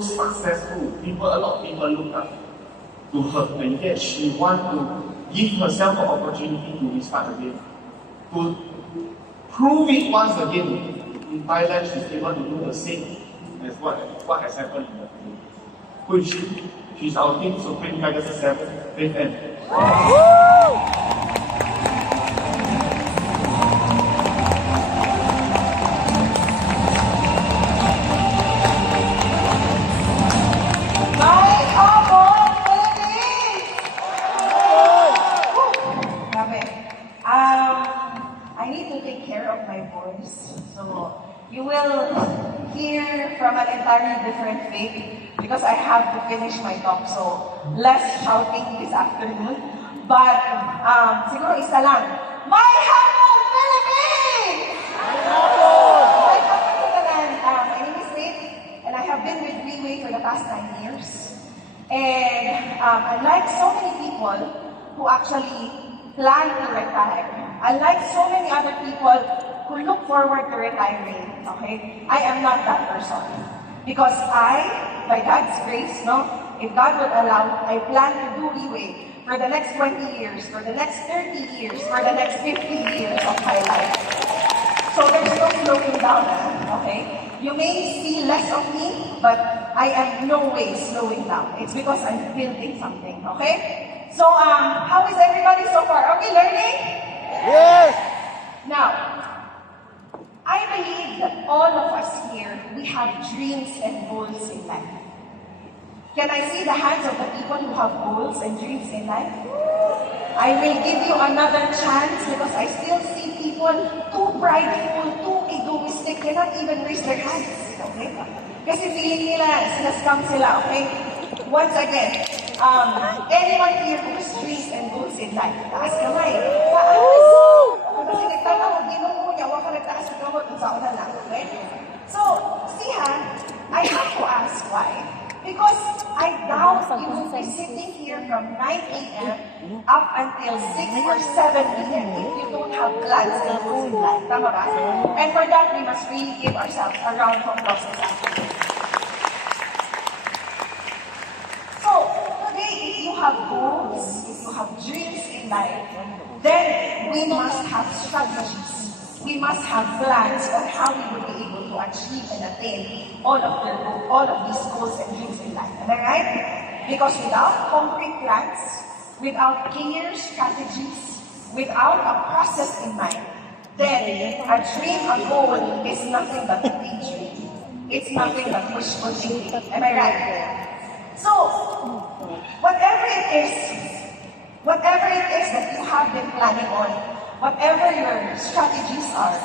successful people, a lot of people look up to her, and yet she wants to give herself an opportunity to restart again, to prove it once again. In Thailand, she's able to do the same as what has happened in the film. Who is she? She's our Team Supreme Pegasus 7, Faith Ann. I need to take care of my voice. So you will hear from an entirely different faith because I have to finish my talk. So less shouting this afternoon. But siguro isa lang. My Habol Philippines! My Habol Philippines! My name is Faith and I have been with Freeway for the past 9 years. And unlike so many people who actually plan to retire, unlike so many other people who look forward to retiring, okay, I am not that person. Because I, by God's grace, if God would allow, I plan to do Freeway for the next 20 years, for the next 30 years, for the next 50 years of my life. So there's no slowing down, okay? You may see less of me, but I am no way slowing down. It's because I'm building something, okay? So, how is everybody so far? Are we learning? Yes! Now, I believe that all of us here, we have dreams and goals in life. Can I see the hands of the people who have goals and dreams in life? I will give you another chance because I still see people too prideful, too egoistic, cannot even raise their hands. Okay? Kasi feeling nila, sila-scam sila, okay? Once again, anyone here who has dreams and goals in life, taas kamay. Taas! Kasi nagtanong, ginuho niya, waka nagtaas ng kamot, kung saan na lang, okay? So, see ha, I have to ask why. Because I doubt you will be sitting here from 9 a.m. up until 6 or 7 p.m. if you don't have plans and goals in life. Tama ba? And for that, we must really give ourselves a round of applause this afternoon. So, today, if you have goals, if you have dreams in life, then we must have strategies. We must have plans on how we will be able to achieve and attain all of these goals and dreams in life. Am I right? Because without concrete plans, without clear strategies, without a process in mind, then a dream, a goal is nothing but a daydream. It's nothing but wishful thinking. Am I right? So, whatever it is that you have been planning on, whatever your strategies are,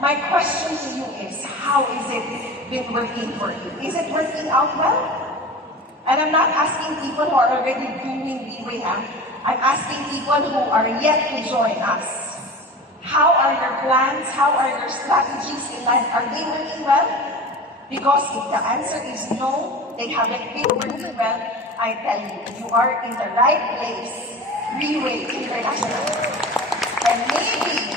my question to you is, how is it been working for you? Is it working out well? And I'm not asking people who are already doing Freeway. I'm asking people who are yet to join us. How are your plans? How are your strategies in life? Are they working well? Because if the answer is no, they haven't been working well, I tell you, you are in the right place, Freeway International. And maybe,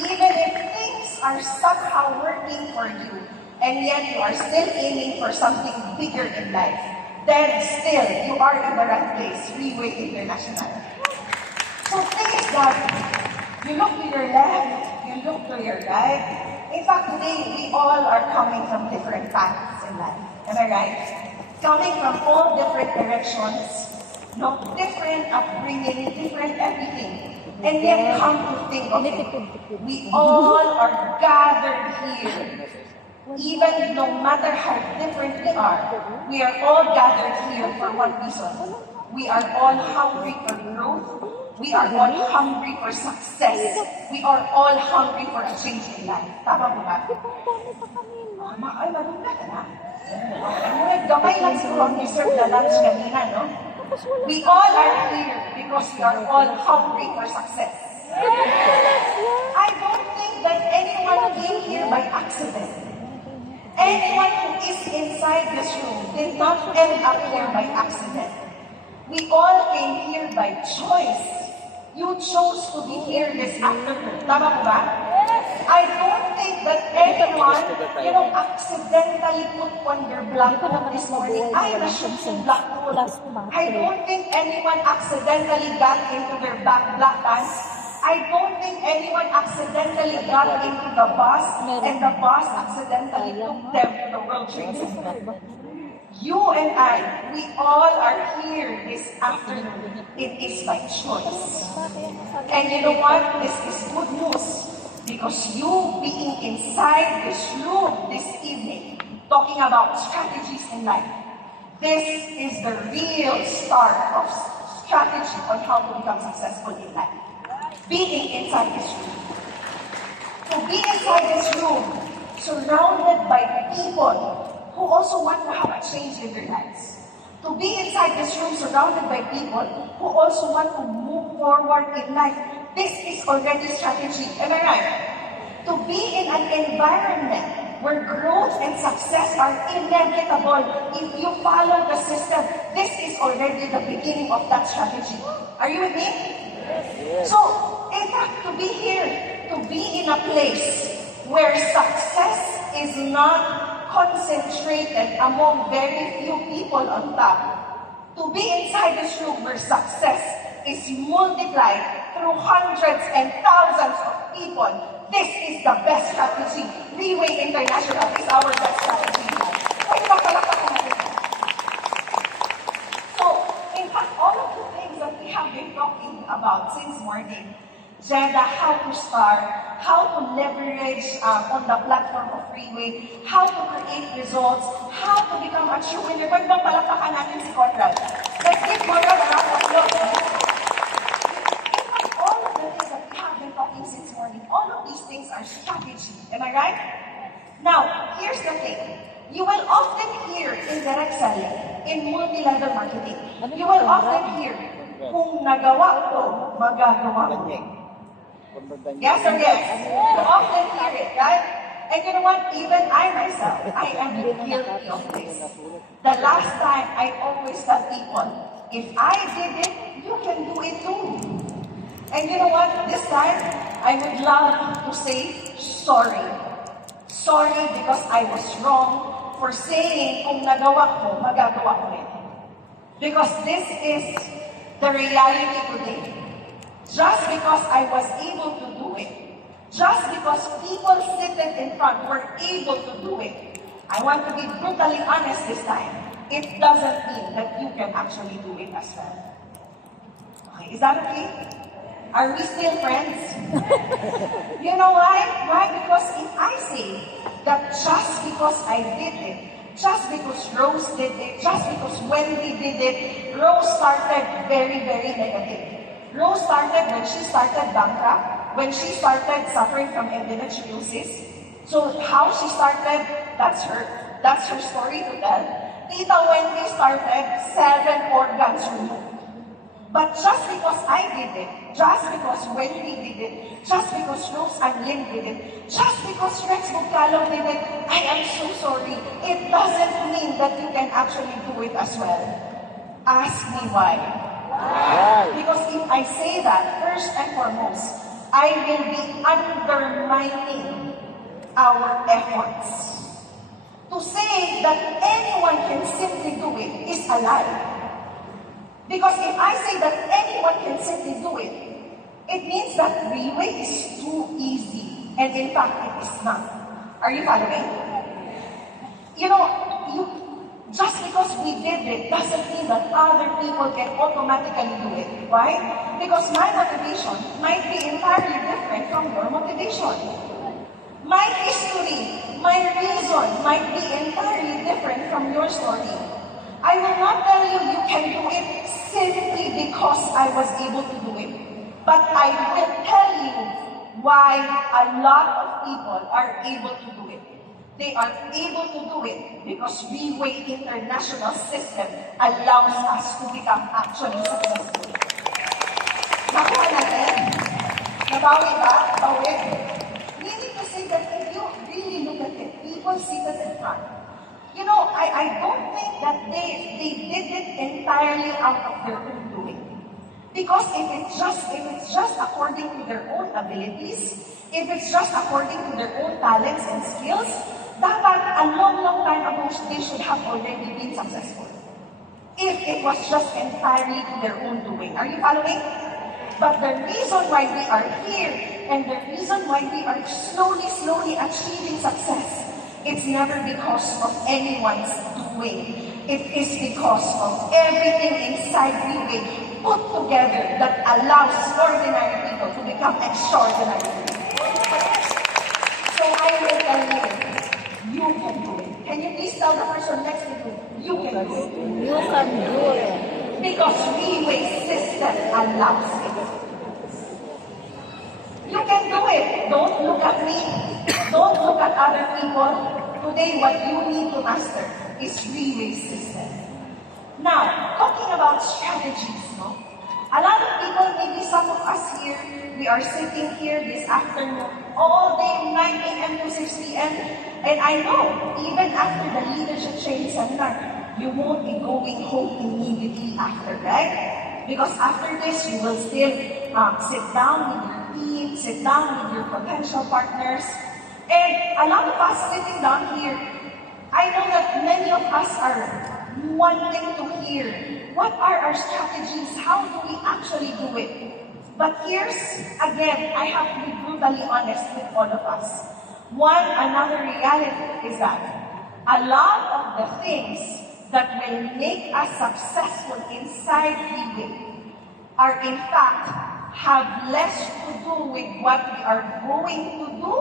even if things are somehow working for you, and yet you are still aiming for something bigger in life, then still, you are in the right place, Freeway International. So things that you look to your left, you look to your right. In fact, today, we all are coming from different paths in life. Am I right? Coming from all different directions, different upbringing, different everything. And yet, come to think of it, we all are gathered here. Even no matter how different we are all gathered here for one reason. We are all hungry for growth. We are all hungry for success. We are all hungry for a change in life. Tama po ba? Ay, madunda ka na. Gamay lang siguro ang deserve na lunch kanina, no? We all are here because we are all hungry for success. I don't think that anyone came here by accident. Anyone who is inside this room did not end up here by accident. We all came here by choice. You chose to be here this afternoon. Tama po ba? I don't think that anyone, accidentally put on their black coat this morning. I na-shoot yung black coat. I don't think anyone accidentally got into their black pants. I don't think anyone accidentally got into the bus and the bus accidentally took them to the World Trade Center. You and I, we all are here this afternoon. It is by choice. And you know what? This is good news. Because you being inside this room this evening, talking about strategies in life, this is the real start of strategy on how to become successful in life. Being inside this room. To be inside this room, surrounded by people who also want to have a change in their lives. To be inside this room, surrounded by people who also want to move forward in life. This is already strategy. Am I right? To be in an environment where growth and success are inevitable if you follow the system. This is already the beginning of that strategy. Are you with me? Yes. So, in fact, to be here, to be in a place where success is not concentrated among very few people on top. To be inside this room where success is multiplied through hundreds and thousands of people. This is the best strategy. Freeway International is our best strategy. Pwede ba palakpakan natin? So, in fact, all of the things that we have been talking about since morning, Jeddah, how to start, how to leverage on the platform of Freeway, how to create results, how to become a true winner. Pwede bang palakpakan natin si Conrad? Let's give Conrad a round of applause. Since morning. All of these things are strategy. Am I right? Now, here's the thing. You will often hear in direct selling, in multi-level marketing, you will often hear, kung nagawa ko, magagawa mo. Yes or yes? You often hear it, right? And you know what? Even I myself, I am guilty of this. The last time, I always tell people, if I did it, you can do it too. And you know what? This time, I would love to say sorry. Sorry because I was wrong for saying kung nagawa ko, magagawa ko rin. Because this is the reality today. Just because I was able to do it, just because people seated in front were able to do it, I want to be brutally honest this time. It doesn't mean that you can actually do it as well. Okay, is that okay? Are we still friends? You know why? Why? Because if I say that just because I did it, just because Rose did it, just because Wendy did it, Rose started very, very negative. Rose started when she started bankrupt, when she started suffering from endometriosis. So how she started, that's her story to tell. Tita Wendy started 7 organs removed. But just because I did it, just because Wendy did it, just because Rose Anlin did it, just because Rex Bugcalo did it, I am so sorry. It doesn't mean that you can actually do it as well. Ask me why. Because if I say that, first and foremost, I will be undermining our efforts. To say that anyone can simply do it is a lie. Because if I say that anyone can simply do it, it means that Freeway is too easy. And in fact, it is not. Are you following? You know, just because we did it doesn't mean that other people can automatically do it. Why? Because my motivation might be entirely different from your motivation. My history, my reason might be entirely different from your story. I will not tell you you can do it simply because I was able to do it. But I will tell you why a lot of people are able to do it. They are able to do it because Freeway International system allows us to become actually successful. Nakuha natin? Nabawi ba? Bawi? Meaning to say that if you really look at it, people seated in front, you know, I don't think that they did it entirely out of their own doing. Because if it's just according to their own abilities, if it's just according to their own talents and skills, dapat a long time ago they should have already been successful. If it was just entirely to their own doing. Are you following? But the reason why we are here and the reason why we are slowly achieving success, it's never because of anyone's doing. It is because of everything inside we put together that allows ordinary people to become extraordinary people. So I will tell you can do it. Can you please tell the person next to you can do it? You can do it. Because Freeway system allows it. You can do it. Don't look at me. Don't look at other people. Today, what you need to master is Freeway system. Now, talking about strategies, no? A lot of people, maybe some of us here, we are sitting here this afternoon, all day, 9 a.m. to 6 p.m. And I know, even after the leadership training seminar, you won't be going home immediately after, right? Because after this, you will still sit down with your team, sit down with your potential partners. And a lot of us sitting down here, I know that many of us are wanting to hear, what are our strategies? How do we actually do it? But here's, again, I have to be brutally honest with all of us. Another reality is that a lot of the things that will make us successful inside Freeway are in fact have less to do with what we are going to do,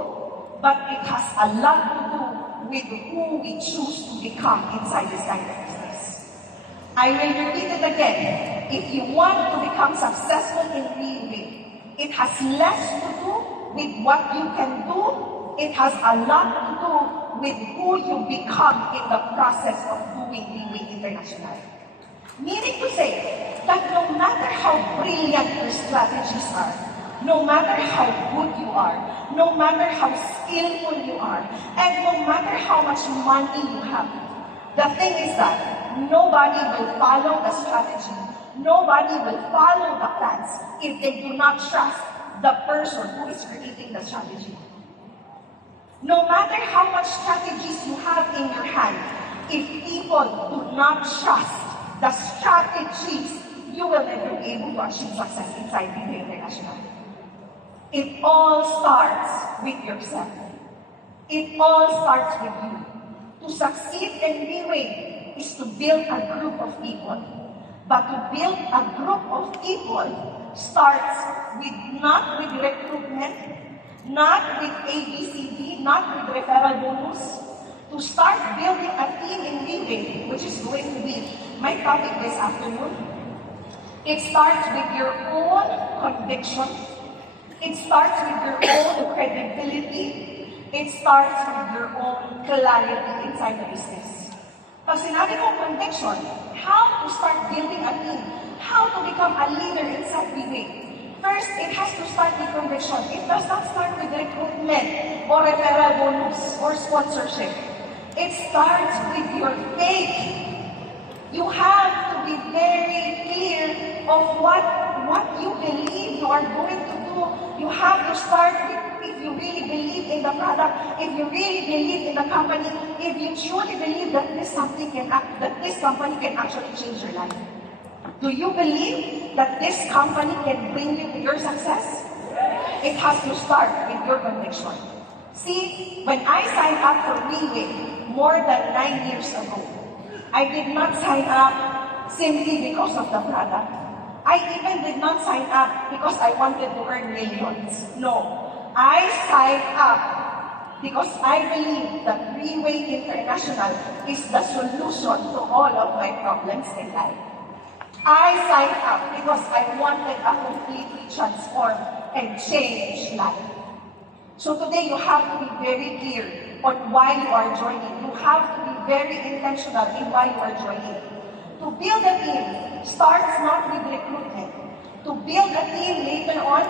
but it has a lot to do with who we choose to become inside this kind of business. I will repeat it again. If you want to become successful in Freeway, it has less to do with what you can do. It has a lot to do with who you become in the process of doing Freeway International. Meaning to say that no matter how brilliant your strategies are, no matter how good you are, no matter how skillful you are, and no matter how much money you have, the thing is that nobody will follow the strategy, nobody will follow the plans if they do not trust the person who is creating the strategy. No matter how much strategies you have in your hand, if people do not trust the strategies, you will never be able to achieve success inside Freeway International. It all starts with yourself. It all starts with you. To succeed in Freeway is to build a group of people. But to build a group of people starts with not with recruitment, not with ABCD, not with referral bonus. To start building a team in Freeway, which is going to be my topic this afternoon, it starts with your own conviction. It starts with your own credibility. It starts with your own clarity inside the business. Pag sinabi kong conviction, how to start building a team, how to become a leader inside Freeway. First, it has to start with conviction. It does not start with recruitment or referral bonus or sponsorship. It starts with your faith. You have to be very clear of what you believe you are going to do. You have to start with if you really believe in the product, if you really believe in the company, if you truly believe that this company can actually change your life. Do you believe that this company can bring you to your success? It has to start with your conviction. See, when I signed up for Freeway more than 9 years ago, I did not sign up simply because of the product. I even did not sign up because I wanted to earn millions. No, I signed up because I believe that Freeway International is the solution to all of my problems in life. I signed up because I wanted a completely transformed and changed life. So today you have to be very clear on why you are joining. You have to be very intentional in why you are joining. To build a team starts not with recruitment. To build a team later on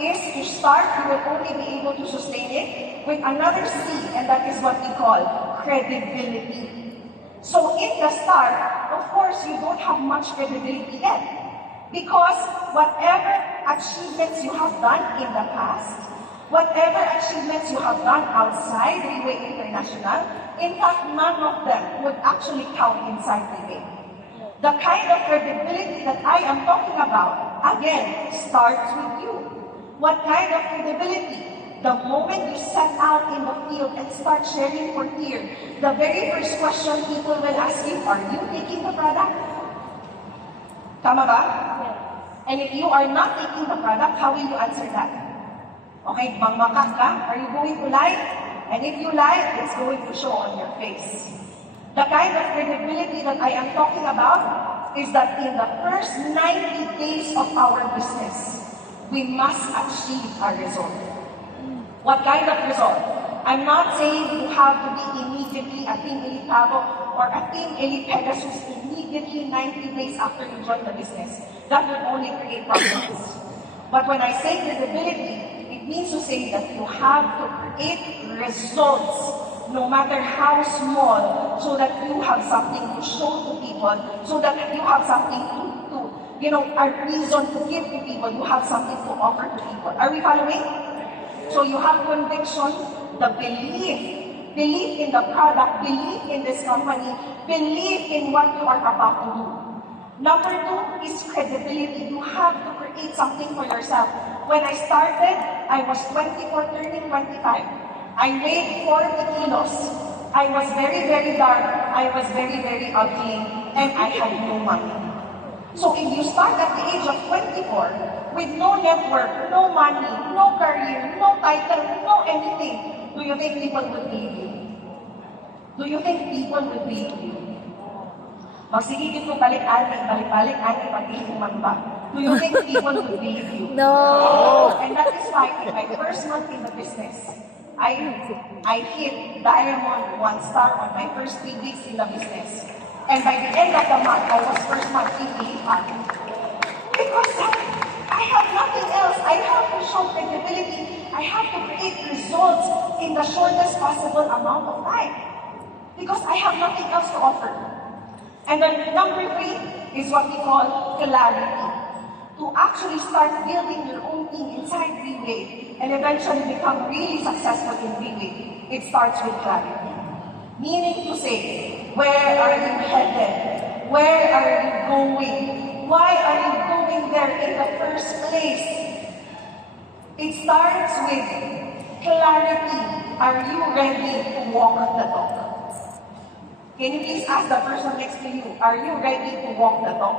is to start, you will only be able to sustain it with another C, and that is what we call credibility. So in the start, of course, you don't have much credibility yet. Because whatever achievements you have done in the past, whatever achievements you have done outside Relay International, in fact, none of them would actually count inside Relay. The kind of credibility that I am talking about, again, starts with you. What kind of credibility? The moment you set out in the field and start sharing for here, the very first question people will ask you, are you taking the product? Tama ba? And if you are not taking the product, how will you answer that? Okay, mangmakak ka? Are you going to lie? And if you lie, it's going to show on your face. The kind of credibility that I am talking about is that in the first 90 days of our business, we must achieve a result. What kind of result? I'm not saying you have to be immediately a Team Elite Pavo or a Team Elite Pegasus immediately 90 days after you join the business. That would only create problems. But when I say credibility, it means to say that you have to create results, no matter how small, so that you have something to show to people, so that you have something to a reason to give to people, you have something to offer to people. Are we following? So you have conviction, the belief in the product, belief in this company, belief in what you are about to do. Number two is credibility. You have to create something for yourself. When I started, I was 24, turning 25. I weighed 40 kilos. I was very, very dark. I was very, very ugly. And I had no money. So if you start at the age of 24 with no network, no money, no career, no title, no anything, do you think people would believe you? Do you think people would believe you? Magsigigit mo balik-alik, pati umamba. Do you think people would believe you? No. And that is why in my first month in the business, I hit Diamond 1 star on my first 3 weeks in the business. And by the end of the month, I was first month in Elite Pavo. Because I have nothing else. I have to show credibility. I have to create results in the shortest possible amount of time. Because I have nothing else to offer. And then number 3 is what we call clarity. To actually start building your own team inside Relay and eventually become really successful in Relay, it starts with clarity. Meaning to say, where are you headed? Where are you going? Why are you going there in the first place? It starts with clarity. Are you ready to walk the talk? Can you please ask the person next to you, are you ready to walk the talk?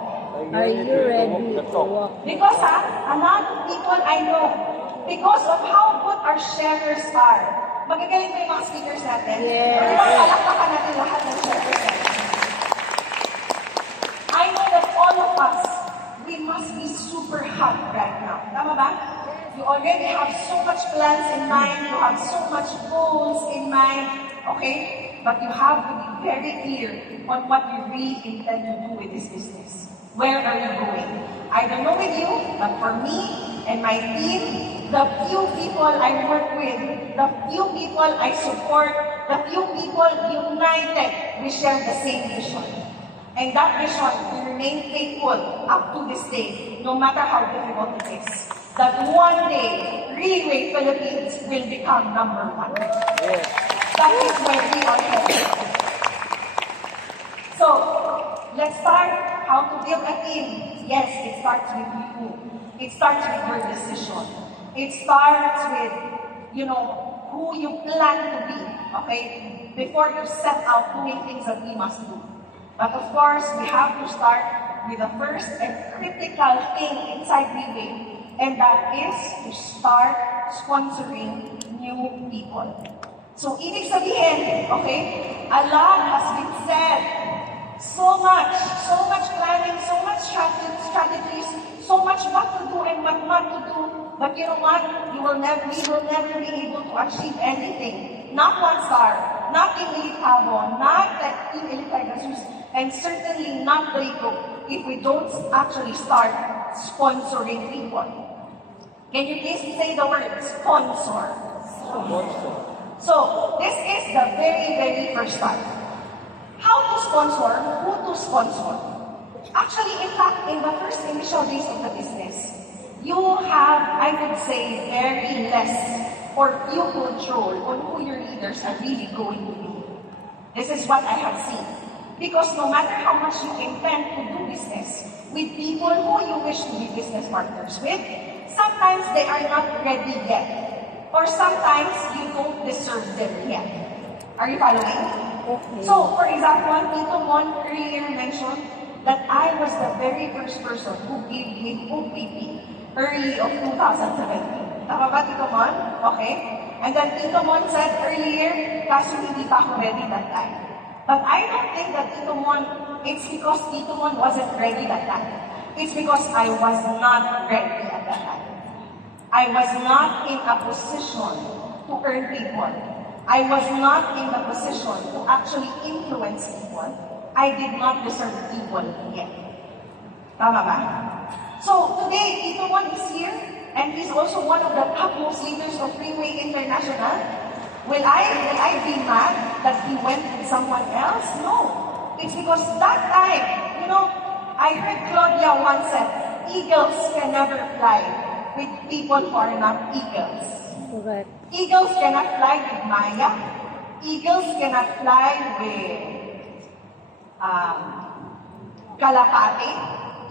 Are you ready to walk? Because a lot of people I know, because of how good our sharers are, magagaling ba yung mga speakers natin? Yes. Palakpakan natin lahat ng sharers natin. I know that all of us, we must be super hot right now. Tama ba? You already have so much plans in mind, you have so much goals in mind, okay? But you have to be very clear on what you really intend to do with this business. Where are you going? I don't know with you, but for me and my team, the few people I work with, the few people I support, the few people united, we share the same vision. And that vision will remain faithful up to this day, no matter how difficult it is. That one day, Relay Philippines will become number 1. Yes. That is where we are headed. So, let's start how to build a team. Yes, it starts with you. It starts with your decision. It starts with, who you plan to be, okay? Before you set out doing things that we must do. But of course, we have to start with the first and critical thing inside Relay, and that is to start sponsoring new people. So, ibig sabihin, okay, a lot has been said. So much planning, so much strategies, so much what to do and what not to do. But you know what? We will never be able to achieve anything. Not 1 star, not Team Elite Pavo, not Team Elite Pegasus, and certainly not Draco if we don't actually start sponsoring people. Can you please say the word sponsor? So, this is the very, very first start. How to sponsor? Who to sponsor? Actually, in fact, in the first initial days of the business, you have, I would say, very less or few control on who your leaders are really going to be. This is what I have seen. Because no matter how much you intend to do business with people who you wish to be business partners with, sometimes they are not ready yet. Or sometimes you don't deserve them yet. Are you following? Okay. So, for example, Tito Mon earlier mentioned that I was the very first person who gave him OPP early of 2017. Tama ba, Tito Mon? Okay? And then Tito Mon said earlier, kaso hindi pa ako ready that time. But I don't think that Tito Mon, it's because Tito Mon wasn't ready that time. It's because I was not ready at that time. I was not in a position to earn people. I was not in a position to actually influence people. I did not deserve people yet. Tama ba? So today, Tito Mon is here, and he's also one of the topmost leaders of Freeway International. Will I be mad that he went with someone else? No. It's because that time, I heard Claudia once said, eagles can never fly with people who are not eagles. Correct. Eagles cannot fly with Maya. Eagles cannot fly with Kalapate.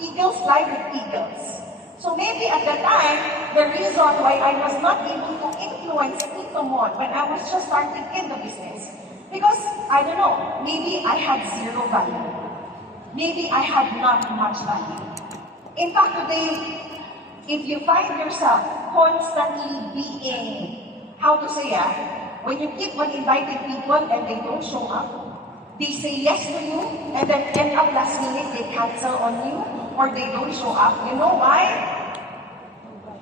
Eagles fly with eagles. So maybe at the time, the reason why I was not able to influence Tito Mon when I was just starting in the business, because, I don't know, maybe I had zero value. Maybe I had not much value. In fact, today, if you find yourself constantly being, how to say when you keep on inviting people and they don't show up, they say yes to you, and then end up last minute, they cancel on you, or they don't show up. You know why?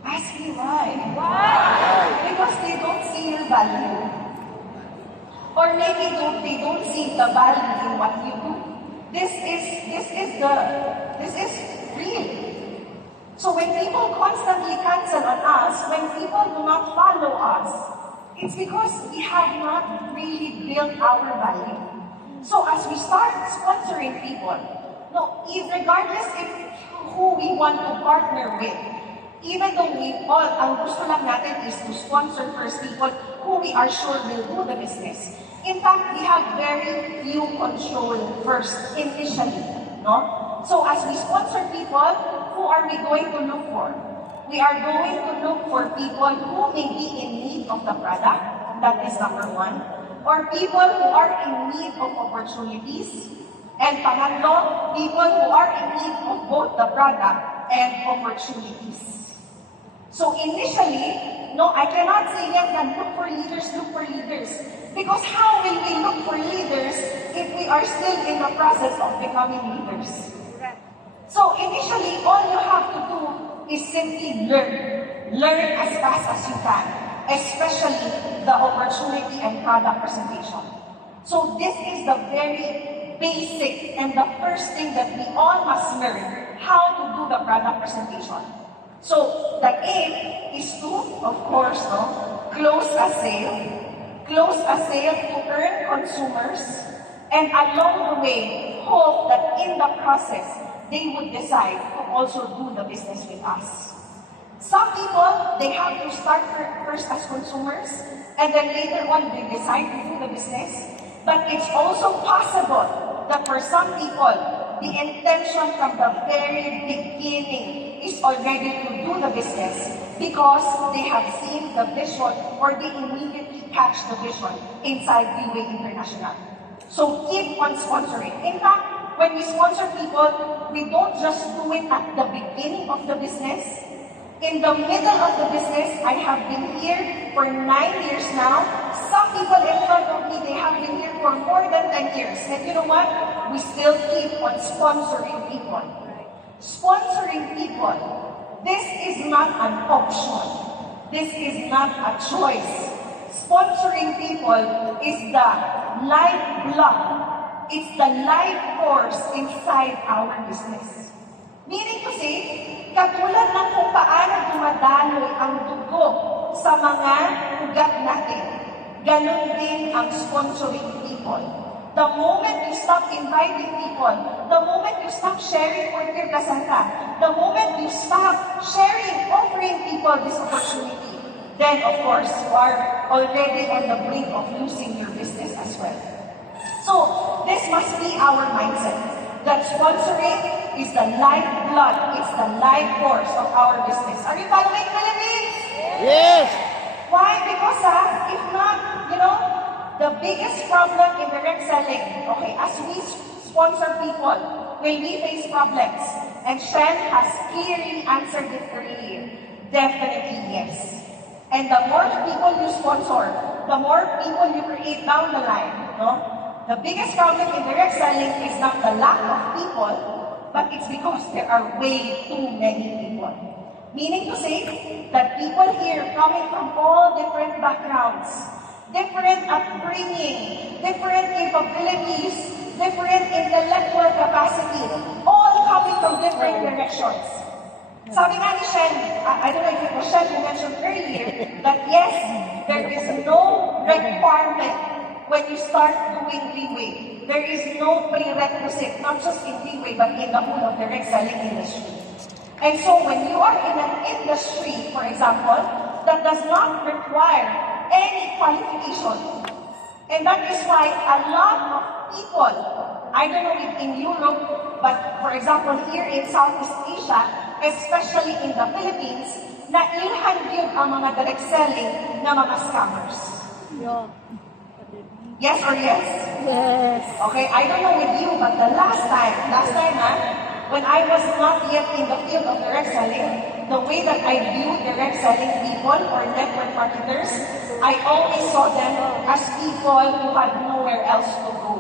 Ask me why. Why? Because they don't see your value. Or maybe they don't see the value in what you do. This is real. So when people constantly cancel on us, when people do not follow us, it's because we have not really built our value. So as we start sponsoring people, regardless if who we want to partner with, even though we all, ang gusto lang natin is to sponsor first people who we are sure will do the business. In fact, we have very few control first, initially, no? So as we sponsor people, who are we going to look for? We are going to look for people who may be in need of the product, that is number one, or people who are in need of opportunities, and pangatlo, people who are in need of both the product and opportunities. So initially, I cannot say yet that look for leaders. Because how will we look for leaders if we are still in the process of becoming leaders? So initially, all you have to do is simply learn. Learn as fast as you can, especially the opportunity and product presentation. So this is the very basic and the first thing that we all must learn, how to do the product presentation. So the aim is to, of course, close a sale to earn consumers, and along the way, hope that in the process, they would decide to also do the business with us. Some people, they have to start first as consumers, and then later on, they decide to do the business. But it's also possible that for some people, the intention from the very beginning is already to do the business because they have seen the vision or they immediately catch the vision inside Freeway International. So keep on sponsoring. In fact, when we sponsor people, we don't just do it at the beginning of the business. In the middle of the business, I have been here for 9 years now. Some people in front of me, they have been here for more than 10 years. And you know what? We still keep on sponsoring people. Sponsoring people, this is not an option. This is not a choice. Sponsoring people is the lifeblood. It's the life force inside our business. Meaning to say, katulad ng kung paano dumadaloy ang dugo sa mga ugat natin, ganun din ang sponsoring people. The moment you stop inviting people, the moment you you stop sharing Order Kasanta, the moment you stop sharing, offering people this opportunity, then of course you are already on the brink of losing your business as well. So this must be our mindset that sponsoring is the lifeblood, it's the life force of our business. Are you following, Philippines? Yes! Why? Because if not, the biggest problem in direct selling, okay, as we sponsor people, will we face problems? And Shen has clearly answered it earlier. Definitely yes. And the more people you sponsor, the more people you create down the line, no? The biggest problem in direct selling is not the lack of people, but it's because there are way too many people. Meaning to say that people here coming from all different backgrounds, different upbringing, different capabilities, different intellectual capacity, all coming from different directions. Sabi nga ni Shen, I don't know if it was Shen who mentioned earlier, that yes, there is no requirement when you start doing leeway. There is no prerequisite, not just in leeway, but in the whole of direct selling industry. And so when you are in an industry, for example, that does not require any qualification, and that is why a lot of people, I don't know if in Europe, but for example here in Southeast Asia, especially in the Philippines, na ilhan yun ang mga direct selling na mga scammers. Yeah. Yes or yes? Yes. Okay, I don't know with you, but the last time, when I was not yet in the field of direct selling, the way that I view direct selling people or network marketers, I always saw them as people who had nowhere else to go.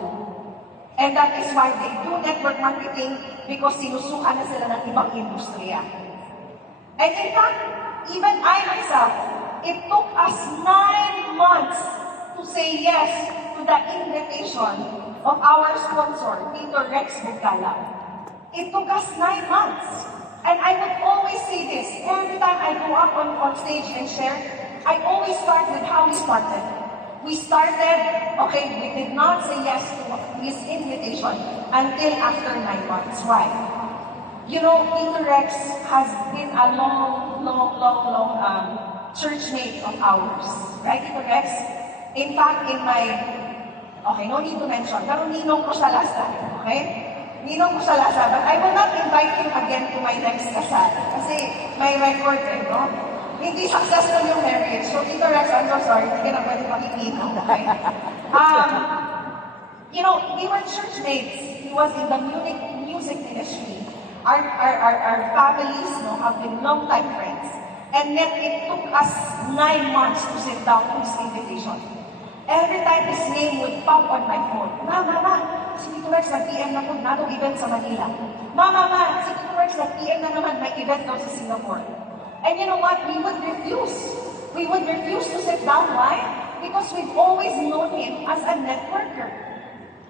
And that is why they do network marketing, because sinusukan na sila ng ibang industriya. And in fact, even I myself, it took us 9 months to say yes to the invitation of our sponsor, Peter Rex Bugala. It took us 9 months. And I would always say this, every time I go up on stage and share, I always start with how we started. We started, okay, we did not say yes to his invitation until after 9 months. Why? Peter Rex has been a long church mate of ours. Right, Peter Rex? In fact, no need to mention, pero ninong ko siya last time, okay? Ninong ko siya last time, but I will not invite him again to my next kasal. Kasi may record no? Hindi successful yung marriage. So, Tito Rex, I'm so sorry, hindi ka na pwede makikita, okay? We were church mates. He was in the music ministry. Our families have been long-time friends. And yet, it took us 9 months to sit down to his invitation. Every time his name would pop on my phone, Mama, si Tito Rex nag-PM na po na itong event sa Manila. Mama, si Tito Rex nag-PM na naman, may event daw sa Singapore. And you know what? We would refuse. We would refuse to sit down. Why? Because we've always known him as a networker.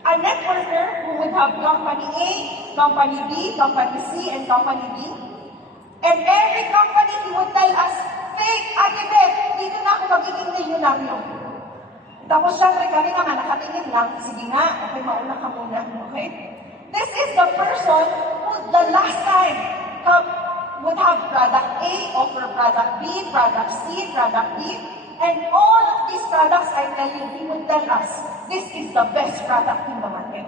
A networker who would have company A, company B, company C, and company D. And every company he would tell us, fake, Beth, dito na ako magiging milyonaryo. Tapos syempre kami naman nakatingin lang, sige nga, okay, mauna ka muna, okay? This is the person who the last time would have product A, offer product B, product C, product D, and all of these products, I tell you, he would tell us, this is the best product in the market.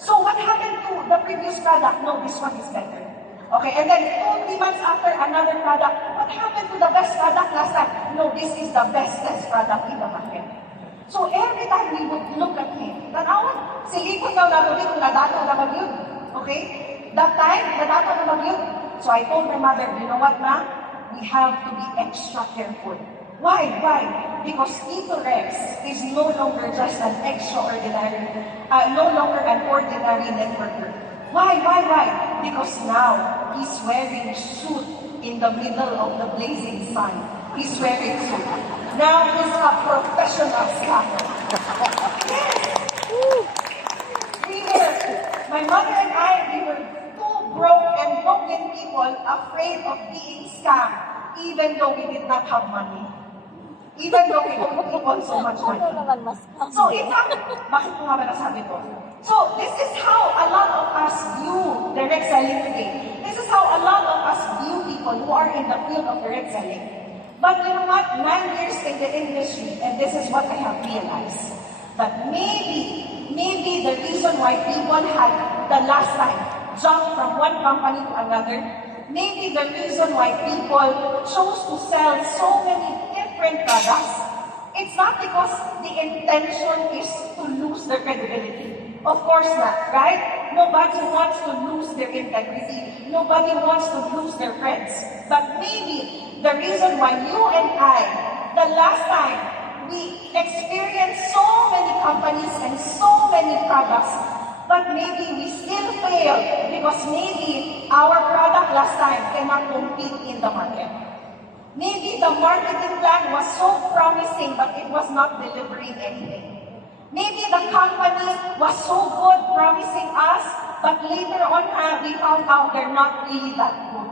So what happened to the previous product? No, this one is better. Okay, and then 2-3 months after another product, what happened to the best product last time? No, this is the best product in the market. So every time we would look at him, tanawan, silikon daw naman yun, nadataw naman yun. Okay? That time, nadataw naman yun. So I told my mother, you know what, Ma? We have to be extra careful. Why? Because Tito Rex is no longer just an extraordinary, no longer an ordinary networker. Why? Because now, he's wearing suit in the middle of the blazing sun. He's wearing suit. Now, he's a professional scammer. Yes! My mother and I, we were two broke and broken people afraid of being scammed, even though we did not have money. Even though we don't keep on so much money. So, in fact, bakit ko nga ba nasabi ko? So, this is how a lot of us view direct selling today. This is how a lot of us view people who are in the field of direct selling. But you know what? 9 years in the industry, and this is what I have realized. That maybe the reason why people had the last time jumped from one company to another, maybe the reason why people chose to sell so many different products, it's not because the intention is to lose their credibility. Of course not, right? Nobody wants to lose their integrity. Nobody wants to lose their friends. But maybe the reason why you and I, the last time, we experienced so many companies and so many products, but maybe we still fail because maybe our product last time cannot compete in the market. Maybe the marketing plan was so promising, but it was not delivering anything. Maybe the company was so good promising us, but later on we found out they're not really that good.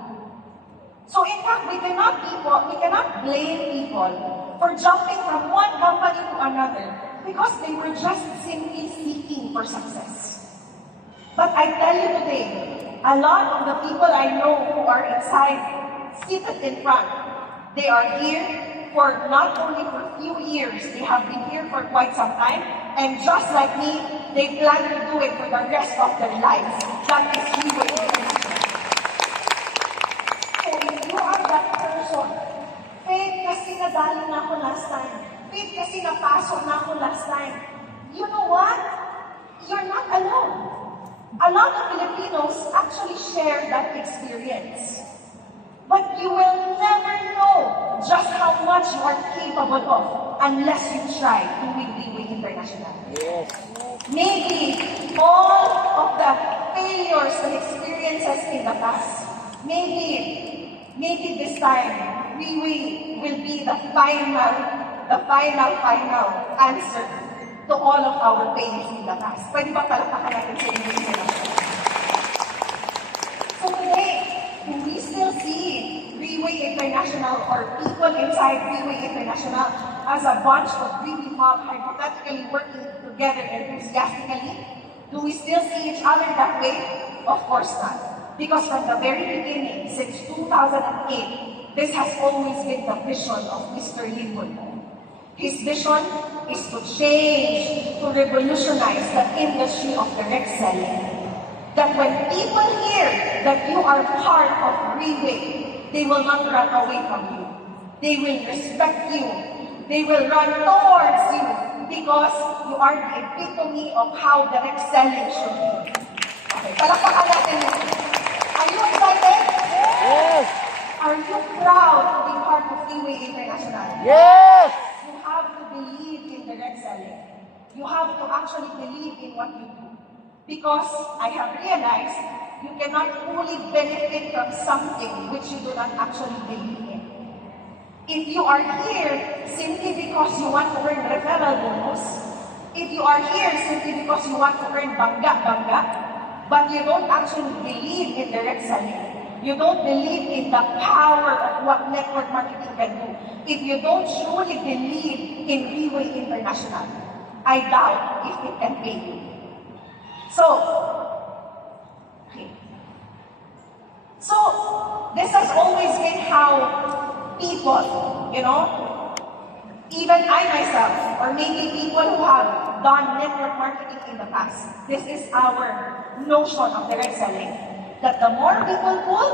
So in fact, we cannot blame people for jumping from one company to another because they were just simply seeking for success. But I tell you today, a lot of the people I know who are inside, seated in front, they are here for not only for a few years, they have been here for quite some time, and just like me, they plan to do it for the rest of their lives. That is Freeway International. So if you are that person, Faith, kasi nadali na ako last time. Faith, kasi napasok na ako last time. You know what? You're not alone. A lot of Filipinos actually share that experience. But you will never know just how much you are capable of unless you try doing Freeway International. Yes. Maybe all of the failures and experiences in the past, maybe this time, Freeway will be the final answer to all of our pains in the past. Pwede ba palakpakan natin sa inyo sila? So today, do we still see Freeway International or people inside Freeway International as a bunch of dreamy mob hypothetically working together enthusiastically? Do we still see each other that way? Of course not. Because from the very beginning, since 2008, this has always been the vision of Mr. Lim Hoon Ho. His vision is to change, to revolutionize the industry of direct selling. That when people hear that you are part of Freeway, they will not run away from you. They will respect you. They will run towards you because you are the epitome of how direct selling should be. Okay, palakpakan natin yun. Are you excited? Yes. Are you proud to be part of Freeway International? Yes. You have to believe in direct selling. You have to actually believe in what you do. Because I have realized you cannot fully benefit from something which you do not actually believe in. If you are here simply because you want to earn referral bonus, if you are here simply because you want to earn bangga, but you don't actually believe in direct selling, you don't believe in the power of what network marketing can do, if you don't truly believe in Freeway International, I doubt if it can pay you. So this has always been how people, even I myself, or maybe people who have done network marketing in the past, this is our notion of direct selling, that the more people pull,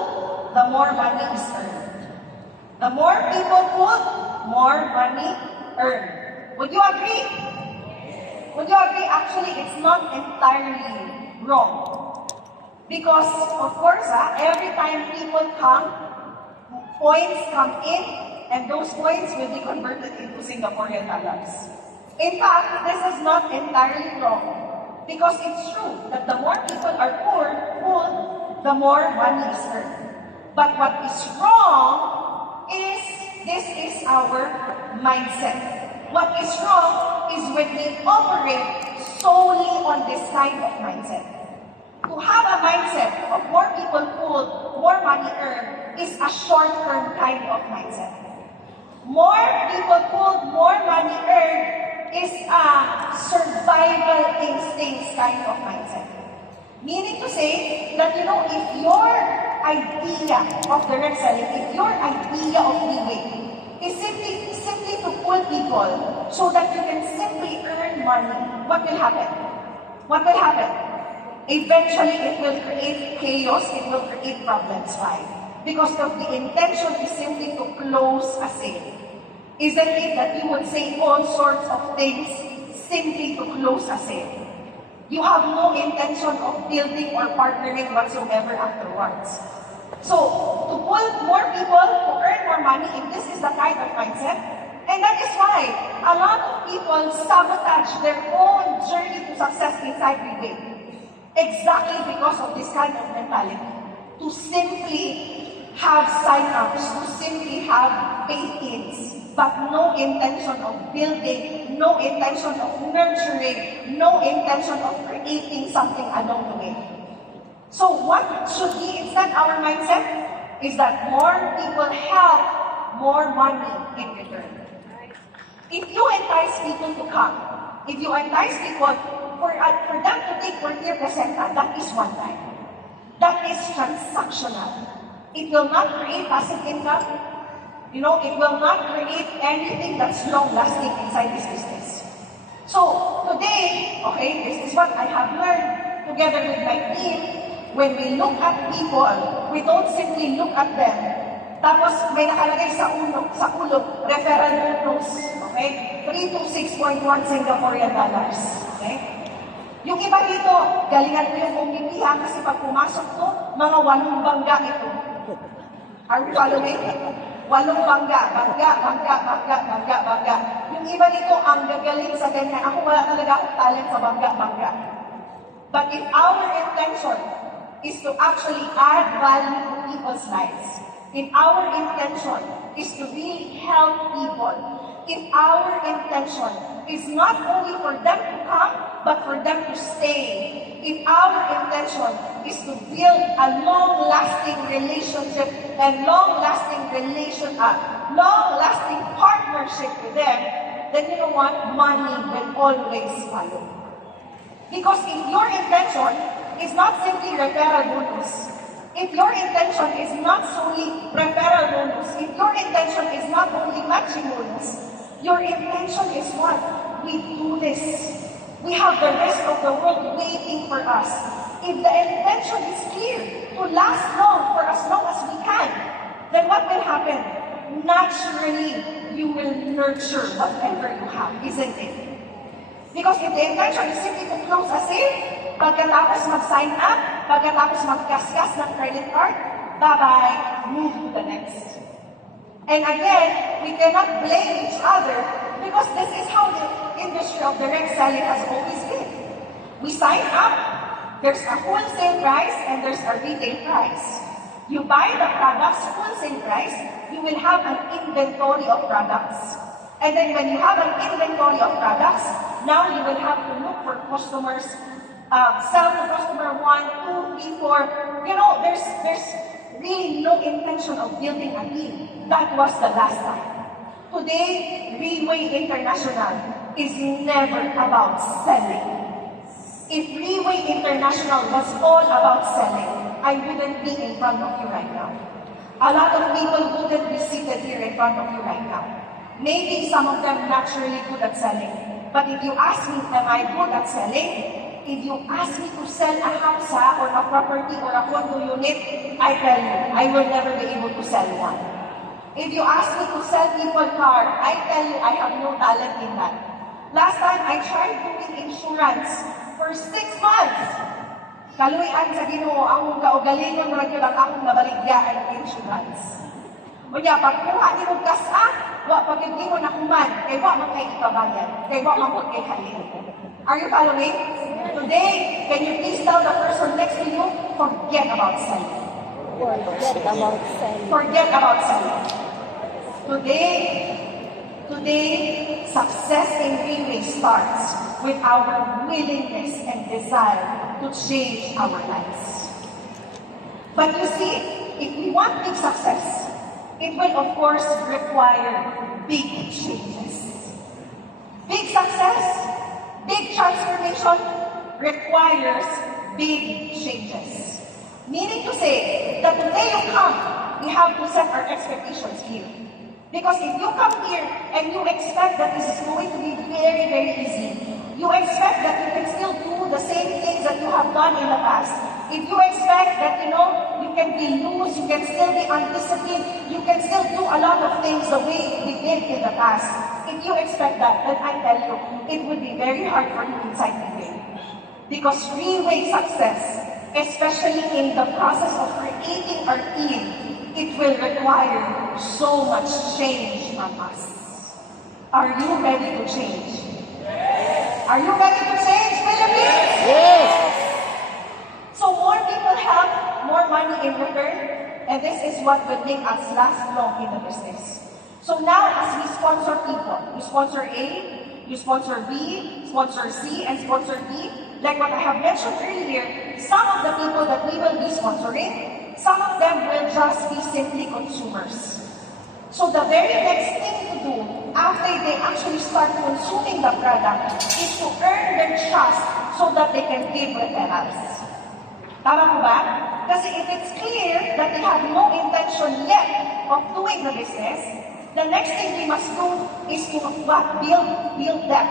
the more money is earned. The more people pull, more money earned. Would you agree? Would you agree? Actually, it's not entirely wrong. Because, of course, every time people come, points come in, and those points will be converted into Singaporean dollars. In fact, this is not entirely wrong. Because it's true that the more people are pulled, the more money is earned. But what is wrong is, this is our mindset. What is wrong is when we operate solely on this kind of mindset. To have a mindset of more people pulled, more money earned is a short-term kind of mindset. More people pulled, more money earned is a survival instincts kind of mindset. Meaning to say that, if your idea of direct selling, if your idea of Freeway is simply to pull people so that you can simply earn money, what will happen? What will happen? Eventually, it will create chaos, it will create problems. Why? Because the intention is simply to close a sale. Isn't it that you would say all sorts of things simply to close a sale? You have no intention of building or partnering whatsoever afterwards. So, to pull more people to earn more money, if this is the kind of mindset, and that is why a lot of people sabotage their own journey to success inside Freeway. Exactly because of this kind of mentality. To simply have sign-ups, to simply have pay-ins, but no intention of building, no intention of nurturing, no intention of creating something along the way. So what should be instead our mindset is that more people have more money in return. If you entice people to come, if you entice people for them to take Portier Presenta, that is one time. That is transactional. It will not create passive income. It will not create anything that's long-lasting inside this business. So, today, this is what I have learned together with my team. When we look at people, we don't simply look at them. Tapos, may nakalagay sa ulo, referral bonus. Okay? 326.1 Singaporean dollars. Okay? Yung iba dito, galingan ko yung umipiha kasi pag pumasok to, mga 8 bangga ito. Are we following? 8 bangga. Yung iba dito, ang gagaling sa ganyan. Ako wala talaga akong talent sa bangga. But if our intention is to actually add value to people's lives, if our intention is to really help people, if our intention is not only for them to come, but for them to stay, if our intention is to build a long-lasting relationship and long-lasting partnership with them, then you know what? Money will always follow. Because if your intention is not simply referral bonus, if your intention is not solely referral bonus, if your intention is not only matching bonus, your intention is what? We do this. We have the rest of the world waiting for us. If the intention is clear, to last long, for as long as we can, then what will happen? Naturally, you will nurture whatever you have, isn't it? Because if the intention is simply to close a sale, pagkatapos mag-sign up, pagkatapos mag-kaskas ng credit card, bye-bye, move to the next. And again, we cannot blame each other because this is how the industry of direct selling has always been. We sign up, there's a wholesale price and there's a retail price. You buy the products wholesale price, you will have an inventory of products. And then when you have an inventory of products, now you will have to look for customers, sell to customer 1, 2, 3, 4. There's really no intention of building a team. That was the last time. Today, Freeway International is never about selling. If Freeway International was all about selling, I wouldn't be in front of you right now. A lot of people wouldn't be seated here in front of you right now. Maybe some of them naturally good at selling. But if you ask me, am I good at selling? If you ask me to sell a house or a property or a condo unit, I tell you, I will never be able to sell one. If you ask me to sell people car, I tell you, I have no talent in that. Last time, I tried doing insurance for 6 months. Kaluyan sa Ginoo, ang kaugalingon mo lang yun ang akong nabaligyan ng insurance. Unya, pagkuha ni mo kasa, wa pagkindi mo na kuman, kay wa man kay ipabayan, kay wa man kay halin. Are you following? Today, can you please tell the person next to you, forget about selling. Forget about selling. Today, success in Freeway starts with our willingness and desire to change our lives. But you see, if we want big success, it will of course require big changes. Big success, big transformation requires big changes. Meaning to say that the day you come, we have to set our expectations here. Because if you come here and you expect that this is going to be very, very easy, you expect that you can still do the same things that you have done in the past. If you expect that, you can be loose, you can still be undisciplined, you can still do a lot of things the way we did in the past. If you expect that, then I tell you, it would be very hard for you inside the way. Because three-way success, especially in the process of creating our team, it will require so much change from us. Are you ready to change? Are you ready to change, Philippines? Yes. So more people have more money in return, and this is what will make us last long in the business. So now, as we sponsor people, you sponsor A, you sponsor B, sponsor C, and sponsor D, like what I have mentioned earlier, some of the people that we will be sponsoring, some of them will just be simply consumers. So the very next thing to do after they actually start consuming the product is to earn their trust so that they can give referrals. Tama po ba? Kasi if it's clear that they have no intention yet of doing the business, the next thing we must do is to build them.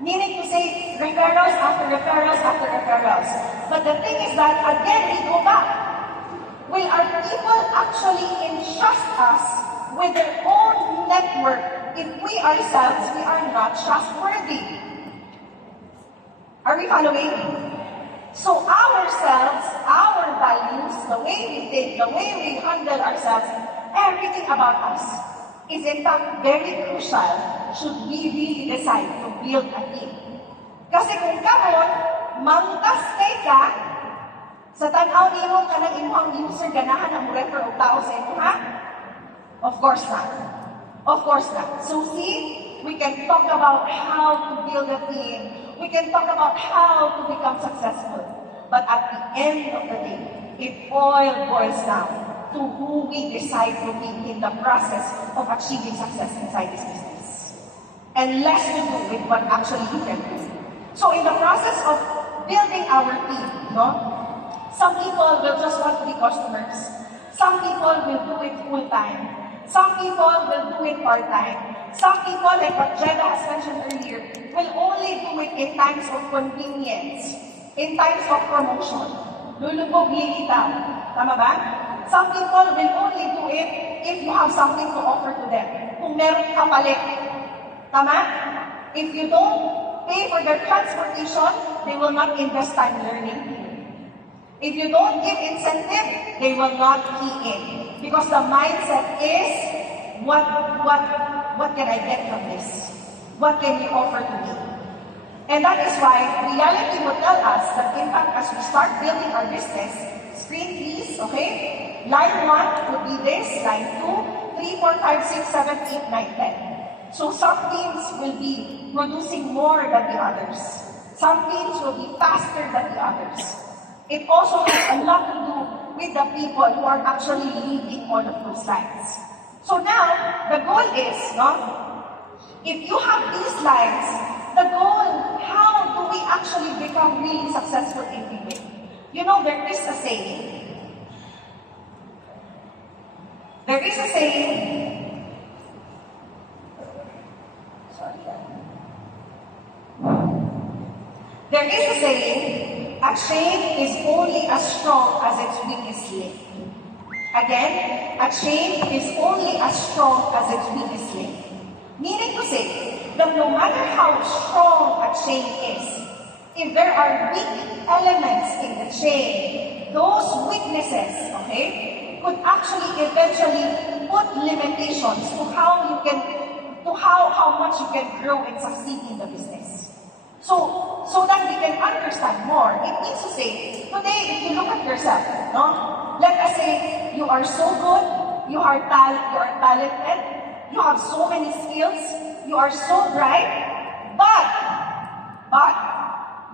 Meaning to say, referrals after referrals after referrals. But the thing is that, again, we go back. Will our people actually entrust us with their own network if we ourselves, we are not trustworthy? Are we following? So ourselves, our values, the way we think, the way we handle ourselves, everything about us is in fact very crucial should we really decide to build a team. Kasi kung karon, mangtas kay ka, sa tanaw nimo ka ng imong user, ganahan ang refer o tao sa imo, ha? Of course not. Of course not. So see, we can talk about how to build a team. We can talk about how to become successful. But at the end of the day, it all boils down to who we decide to be in the process of achieving success inside this business. And less to do with what actually you can do. So in the process of building our team, some people will just want to be customers. Some people will do it full-time. Some people will do it part-time. Some people, like what Jenna has mentioned earlier, will only do it in times of convenience, in times of promotion. Lulubog, lilitaw. Tama ba? Some people will only do it if you have something to offer to them. Kung meron ka palit. Tama? If you don't pay for their transportation, they will not invest time learning. If you don't give incentive, they will not key in. Because the mindset is, what can I get from this? What can you offer to me? And that is why reality will tell us that in fact, as we start building our business, screen please, okay? Line 1 would be this, line 2, 3, 4, 5, 6, 7, 8, 9, 10. So some teams will be producing more than the others. Some teams will be faster than the others. It also has a lot to do with the people who are actually leading all of those lines. So now, the goal is, if you have these lines, the goal, how do we actually become really successful in Pinoy? There is a saying. There is a saying. There is a saying, a chain is only as strong as its weakest link. Again, a chain is only as strong as its weakest link. Meaning to say that no matter how strong a chain is, if there are weak elements in the chain, those weaknesses, could actually eventually put limitations to how much you can grow and succeed in the business. So that we can understand more, it means to say, today if you look at yourself, let us say you are so good, you are talented, you have so many skills, you are so bright, but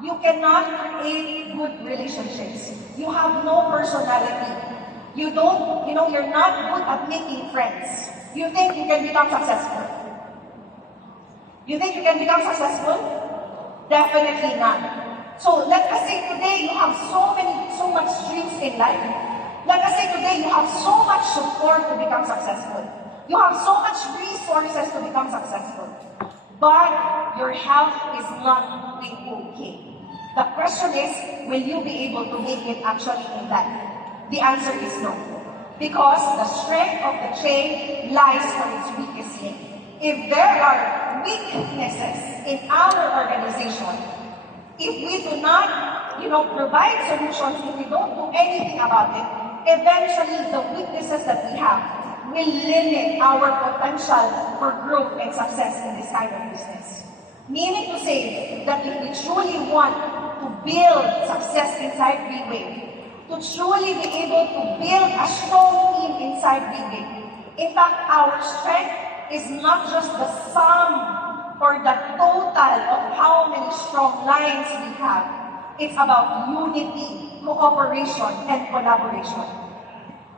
you cannot create good relationships. You have no personality. You're not good at making friends. You think you can become successful? You think you can become successful? Definitely not. So let us say today you have so much dreams in life. Let us say today you have so much support to become successful. You have so much resources to become successful. But your health is not doing okay. The question is, will you be able to make it actually in life? The answer is no. Because the strength of the chain lies on its weakest link. If there are weaknesses in our organization, if we do not, provide solutions, if we don't do anything about it, eventually the weaknesses that we have will limit our potential for growth and success in this kind of business. Meaning to say that if we truly want to build success inside Freeway, to truly be able to build a strong team inside Freeway, in fact, our strength is not just the sum or the total of how many strong lines we have. It's about unity, cooperation, and collaboration.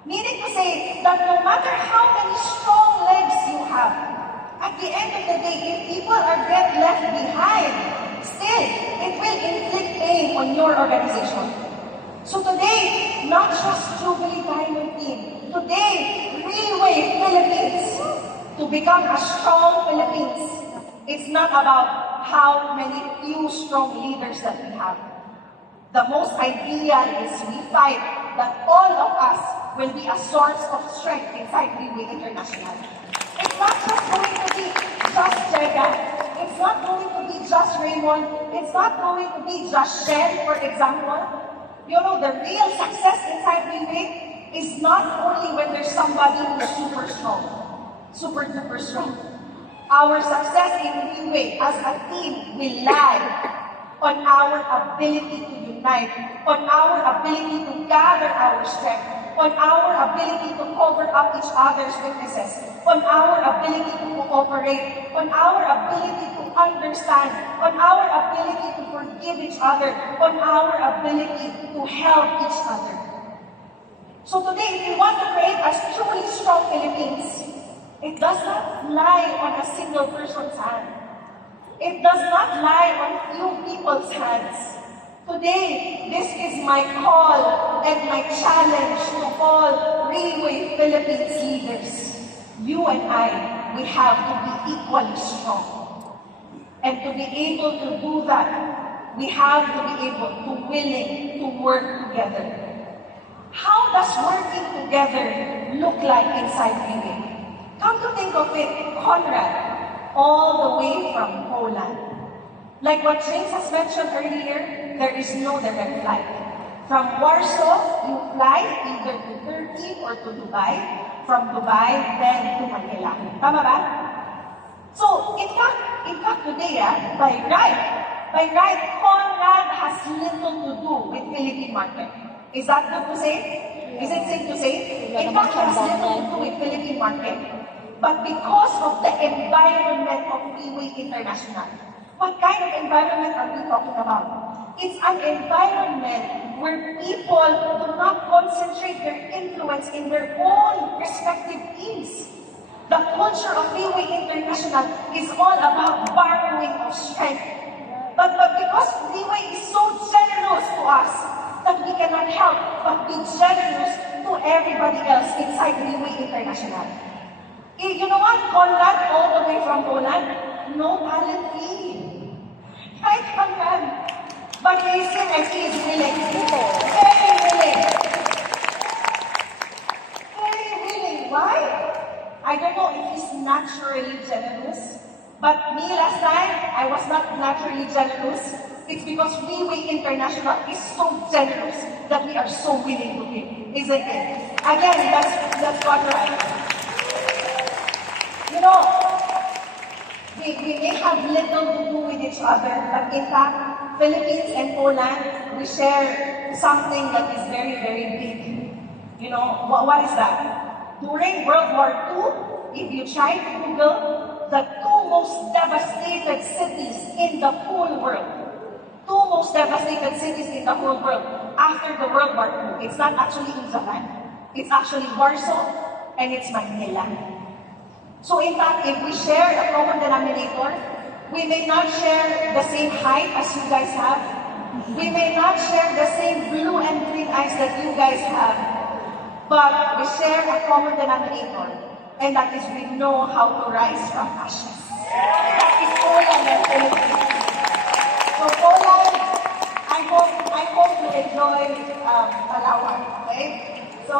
Meaning to say that no matter how many strong legs you have, at the end of the day, if people are left behind, still, it will inflict pain on your organization. So today, not just Jubilee Diamond Team, today, Freeway Philippines, to become a strong Philippines, it's not about how many few strong leaders that we have. The most ideal is we fight that all of us will be a source of strength inside Freeway International. It's not just going to be just Jega. It's not going to be just Raymond. It's not going to be just Shen, for example. The real success inside Freeway is not only when there's somebody who's super strong, super duper strong. Our success in Freeway as a team will lie on our ability to unite, on our ability to gather our strength, on our ability to cover up each other's weaknesses, on our ability to cooperate, on our ability to understand, on our ability to forgive each other, on our ability to help each other. So today, if we want to create a truly strong Philippines, it does not lie on a single person's hand. It does not lie on few people's hands. Today, this is my call and my challenge to all Freeway Philippines leaders. You and I, we have to be equally strong. And to be able to do that, we have to be able to willing to work together. How does working together look like inside Freeway? Come to think of it, Conrad, all the way from Poland. Like what James has mentioned earlier, there is no direct flight. From Warsaw, you fly either to Turkey or to Dubai. From Dubai, then to Manila. Tama ba? So, in fact today, by right, Conrad has little to do with Philippine market. Is that good to say? Is it safe to say? In fact, it has little to do with Philippine market. But because of the environment of Freeway International, what kind of environment are we talking about? It's an environment where people do not concentrate their influence in their own respective teams. The culture of Freeway International is all about borrowing of strength. But because Freeway is so generous to us that we cannot help but be generous to everybody else inside Freeway International. You know what? Conrad, all the way from Poland, no talent fee. Right, Conrad? But listen, I see he's willing. Very willing. Very willing. Why? I don't know if he's naturally generous. But me last time, I was not naturally generous. It's because Freeway International is so generous that we are so willing to give. Isn't it? Again, that's Conrad. We may have little to do with each other, but in fact, Philippines and Poland, we share something that is very, very big. What is that? During World War II, if you try to Google the two most devastated cities in the whole world, two most devastated cities in the whole world after the World War II, it's not actually in Japan. It's actually Warsaw and it's Manila. So in fact, if we share a common denominator, we may not share the same height as you guys have. We may not share the same blue and green eyes that you guys have, but we share a common denominator, and that is we know how to rise from ashes. That is Poland and Philippines. So Poland, I hope you enjoy Palawan, okay? So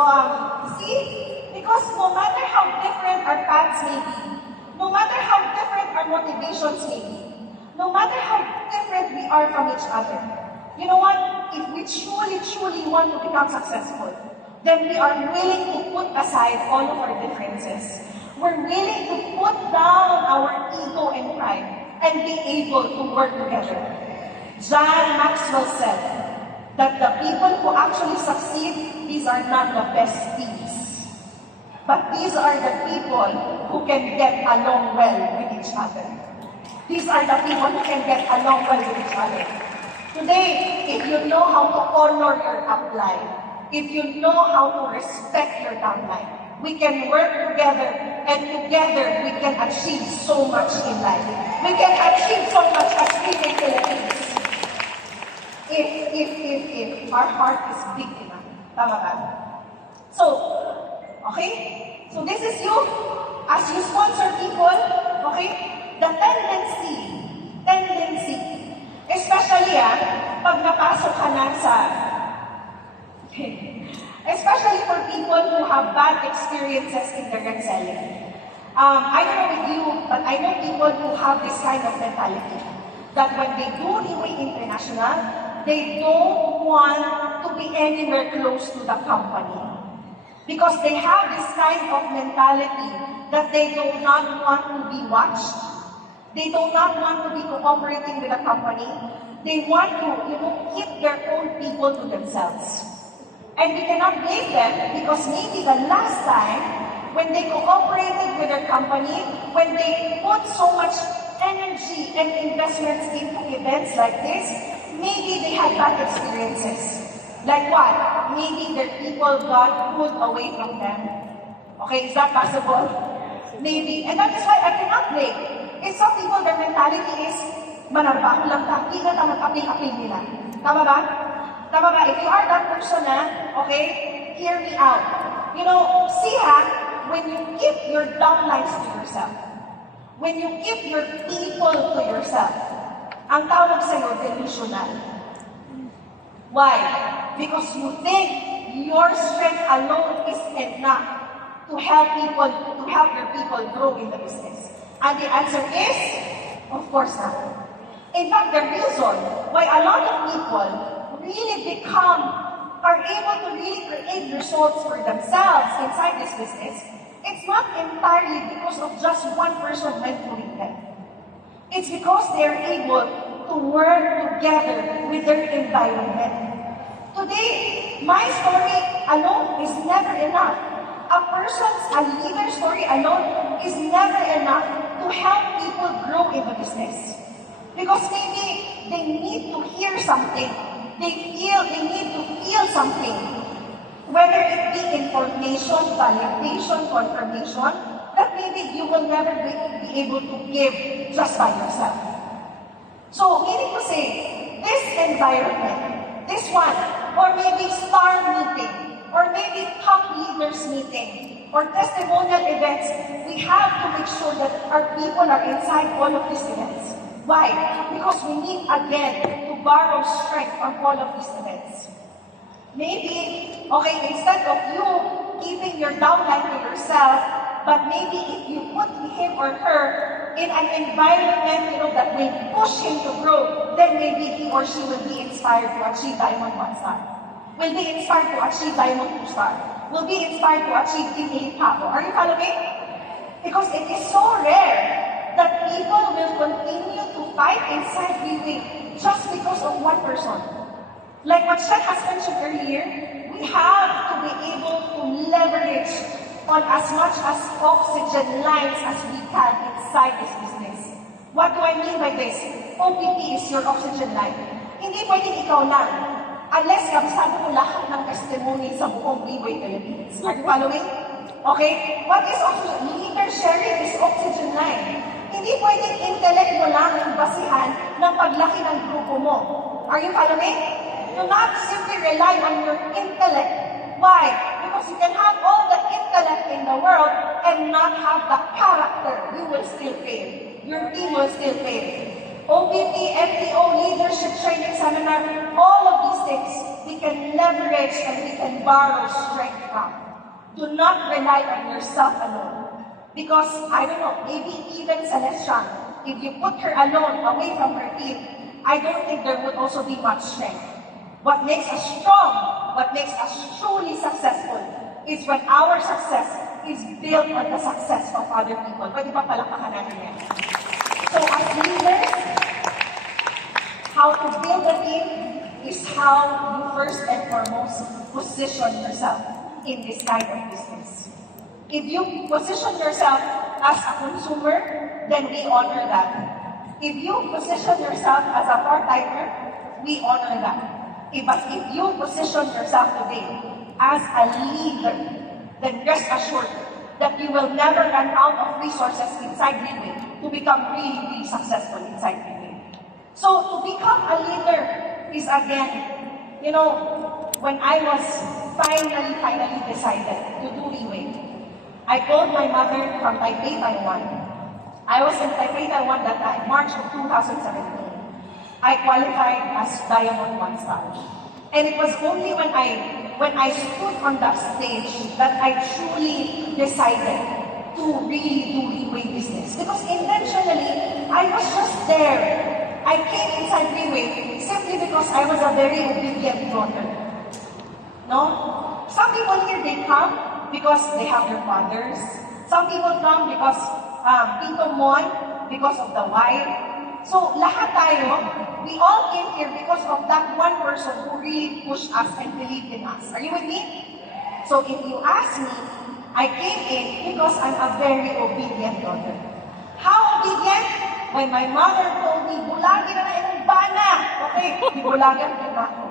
see, because no matter how different our paths may be, no matter how different our motivations may be, no matter how different we are from each other, you know what? If we truly want to become successful, then we are willing to put aside all of our differences. We're willing to put down our ego and pride and be able to work together. John Maxwell said that the people who actually succeed, these are not the best teams. But these are the people who can get along well with each other. These are the people who can get along well with each other. Today, if you know how to honor your upline, if you know how to respect your downline, we can work together, and together we can achieve so much in life. We can achieve so much as living Philippines. If our heart is big enough. Tama ba? So, okay? So this is you. As you sponsor people, okay? The tendency, especially pag napasok ka na sa, especially for people who have bad experiences in direct selling. I don't know with you, but I know people who have this kind of mentality. That when they do Liway International, they don't want to be anywhere close to the company. Because they have this kind of mentality that they do not want to be watched. They do not want to be cooperating with the company. They want to, keep their own people to themselves. And we cannot blame them because maybe the last time when they cooperated with their company, when they put so much energy and investments into events like this, maybe they had bad experiences. Like what? Maybe their people got pulled away from them. Okay, is that possible? Maybe. And that is why I cannot blame. It's some people, their mentality is, manarbaho lang ta, hindi na mag-apil-apil nila. Tama ba? Tama ba? If you are that person okay, hear me out. See when you keep your downlines to yourself, when you keep your people to yourself, ang tawag sa'yo, delusional. Why? Because you think your strength alone is enough to help your people grow in the business. And the answer is, of course not. In fact, the reason why a lot of people really are able to really create results for themselves inside this business, it's not entirely because of just one person mentoring them. It's because they're able to work together with their environment. Today, my story alone is never enough. A leader story alone is never enough to help people grow in the business. Because maybe they need to hear something. They need to feel something. Whether it be information, validation, confirmation, that maybe you will never be able to give just by yourself. So, meaning to say, this environment, this one, or maybe star meeting, or maybe top leaders meeting, or testimonial events, we have to make sure that our people are inside all of these events. Why? Because we need again to borrow strength from all of these events. Maybe, okay, instead of you keeping your downline to yourself, but maybe if you put him or her in an environment, that will push him to grow, then maybe he or she will be inspired to achieve Diamond 1 star. Will be inspired to achieve Diamond 2 star. Will be inspired to achieve Elite Tapo. Are you following? Because it is so rare that people will continue to fight inside Liway just because of one person. Like what Shaq has mentioned earlier, we have to be able to leverage on as much as oxygen lines as we can inside this business. What do I mean by this? OPP is your oxygen line. Hindi pwedeng ikaw lang. Unless kabisado mo lahat ng testimony sa buong Liway Philippines. Are you following? Okay? What is oxygen? Leader sharing is oxygen line. Hindi pwedeng intellect mo lang ang basihan ng paglaki ng grupo mo. Are you following? Do not simply rely on your intellect. Why? Because you can have all the intellect in the world and not have the character. You will still fail. Your team will still fail. OBP, MTO, leadership training seminar, all of these things we can leverage and we can borrow strength from. Do not rely on yourself alone. Because, I don't know, maybe even Celestial, if you put her alone away from her team, I don't think there would also be much strength. What makes us strong, what makes us truly successful, is when our success is built on the success of other people. Pwede ba palakpakan natin yan? So as leaders, how to build a team is how you first and foremost position yourself in this kind of business. If you position yourself as a consumer, then we honor that. If you position yourself as a part-timer, we honor that. But if you position yourself today as a leader, then rest assured that you will never run out of resources inside Greenway to become really, really successful inside Greenway. So to become a leader is again, you know, when I was finally decided to do Greenway, I called my mother from Taipei, Taiwan. I was in Taipei, Taiwan that time, March of 2017. I qualified as Diamond 1 Star. And it was only when I stood on that stage that I truly decided to really do Greenway business. Because intentionally, I was just there. I came inside Greenway simply because I was a very obedient daughter. No? Some people here, they come because they have their fathers. Some people come because Tito Mon, because of the wife. So, lahat tayo, we all came here because of that one person who really pushed us and believed in us. Are you with me? So, if you ask me, I came in because I'm a very obedient daughter. How obedient? When my mother told me, bulagin na yung bana. Okay, bulagan ko na ako.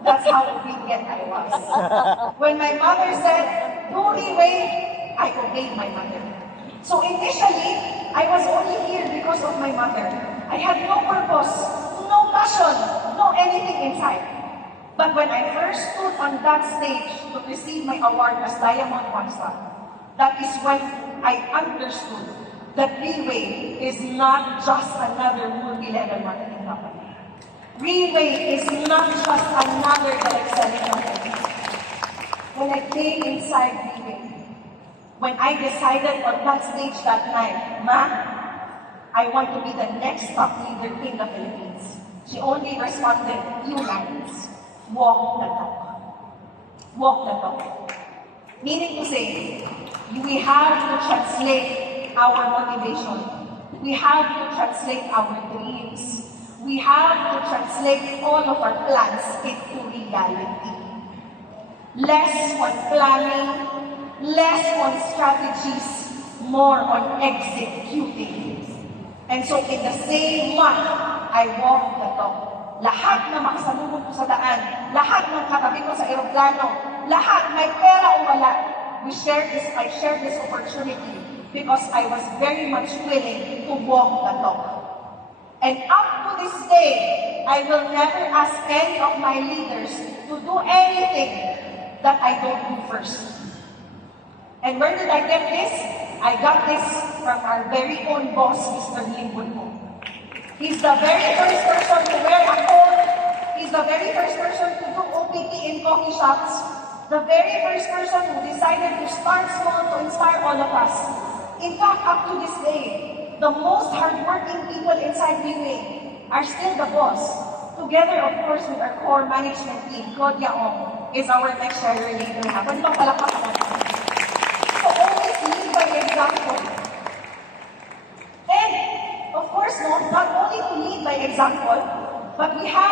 That's how obedient I was. When my mother said, do Greenway, I obeyed my mother. So, initially, I was only here because of my mother. I had no purpose, no passion, no anything inside. But when I first stood on that stage to receive my award as Diamond 1 Star, that is when I understood that Greenway is not just another multi-level marketing company. Greenway is not just another direct selling company. When I came inside Greenway, when I decided on that stage that night, Ma, I want to be the next top leader in the Philippines. She only responded, few lines. Walk the talk. Walk the talk. Meaning to say, we have to translate our motivation. We have to translate our dreams. We have to translate all of our plans into reality. Less on planning, less on strategies, more on executing. And so in the same month, I walked the talk. Lahat na makasalubong ko sa daan, lahat ng katabi ko sa aeroplano, lahat may pera o wala. I shared this opportunity because I was very much willing to walk the talk. And up to this day, I will never ask any of my leaders to do anything that I don't do first. And where did I get this? I got this from our very own boss, Mr. Lim Bunmo. He's the very first person to wear a coat. He's the very first person to do OPT in coffee shops. The very first person who decided to start small to inspire all of us. In fact, up to this day, the most hardworking people inside Greenway are still the boss. Together, of course, with our core management team, Claudia Ong is our next sharer later. Pwede bang palakpakan natin? So always lead by example. And, of course, not only to lead by example, but we have